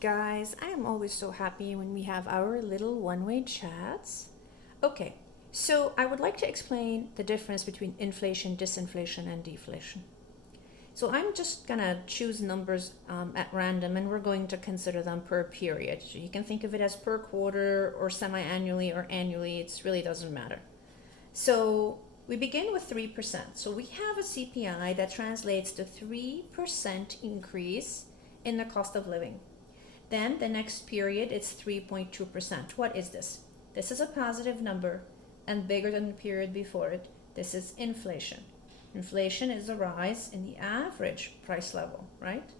guys, I am always so happy when we have our little one-way chats. Okay, so I would like to explain the difference between inflation, disinflation, and deflation. So I'm just gonna choose numbers at random, and we're going to consider them per period. So you can think of it as per quarter or semi-annually or annually. It really doesn't matter. So we begin with 3%. So we have a CPI that translates to 3% increase in the cost of living. Then the next period, it's 3.2%. What is this? This is a positive number and bigger than the period before it. This is inflation. Inflation is a rise in the average price level, right?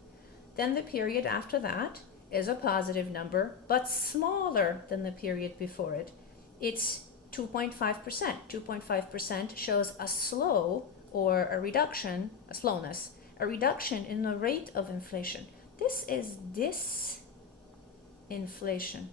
Then the period after that is a positive number, but smaller than the period before it. It's 2.5%. 2.5% shows a slow or a reduction, a slowness, a reduction in the rate of inflation. This is disinflation.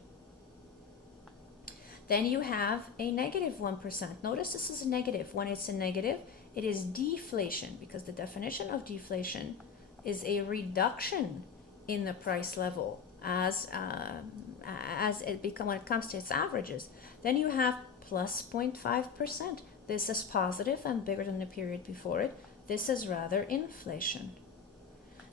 Then you have a negative 1%. Notice this is a negative. When it's a negative, it is deflation, because the definition of deflation is a reduction in the price level as when it comes to its averages. Then you have plus 0.5%. This is positive and bigger than the period before it. This is rather inflation.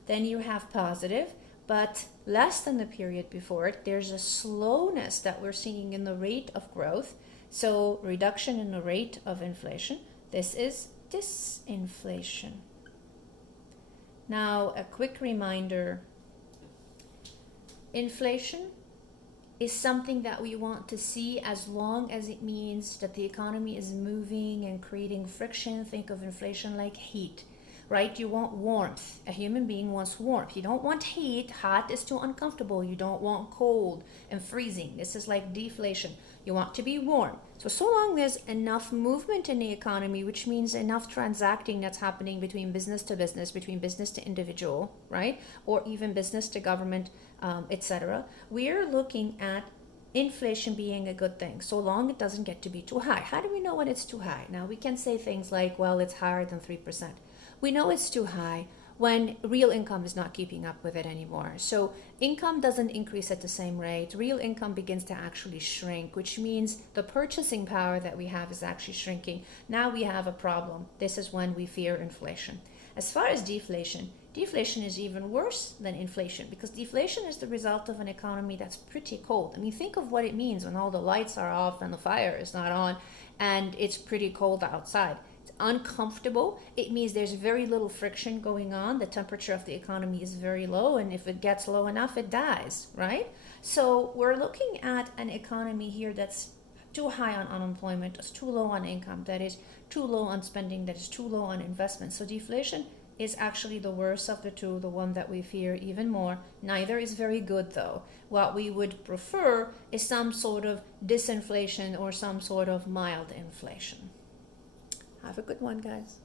Then you have positive, but less than the period before it. There's a slowness that we're seeing in the rate of growth. So reduction in the rate of inflation. This is disinflation. Now, a quick reminder. Inflation is something that we want to see as long as it means that the economy is moving and creating friction. Think of inflation like heat. Right? You want warmth. A human being wants warmth. You don't want heat. Hot is too uncomfortable. You don't want cold and freezing. This is like deflation. You want to be warm. So long there's enough movement in the economy, which means enough transacting that's happening between business to business, between business to individual, right? Or even business to government, etc. We're looking at inflation being a good thing, so long it doesn't get to be too high. How do we know when it's too high? Now, we can say things like, well, it's higher than 3%. We know it's too high when real income is not keeping up with it anymore. So income doesn't increase at the same rate. Real income begins to actually shrink, which means the purchasing power that we have is actually shrinking. Now we have a problem. This is when we fear inflation. As far as deflation, deflation is even worse than inflation, because deflation is the result of an economy that's pretty cold. I mean, think of what it means when all the lights are off and the fire is not on and it's pretty cold outside. Uncomfortable. It means there's very little friction going on. The temperature of the economy is very low, and if it gets low enough, it dies, right? So we're looking at an economy here that's too high on unemployment, that's too low on income, that is too low on spending, that is too low on investment. So deflation is actually the worst of the two, the one that we fear even more. Neither is very good, though. What we would prefer is some sort of disinflation or some sort of mild inflation. Have a good one, guys.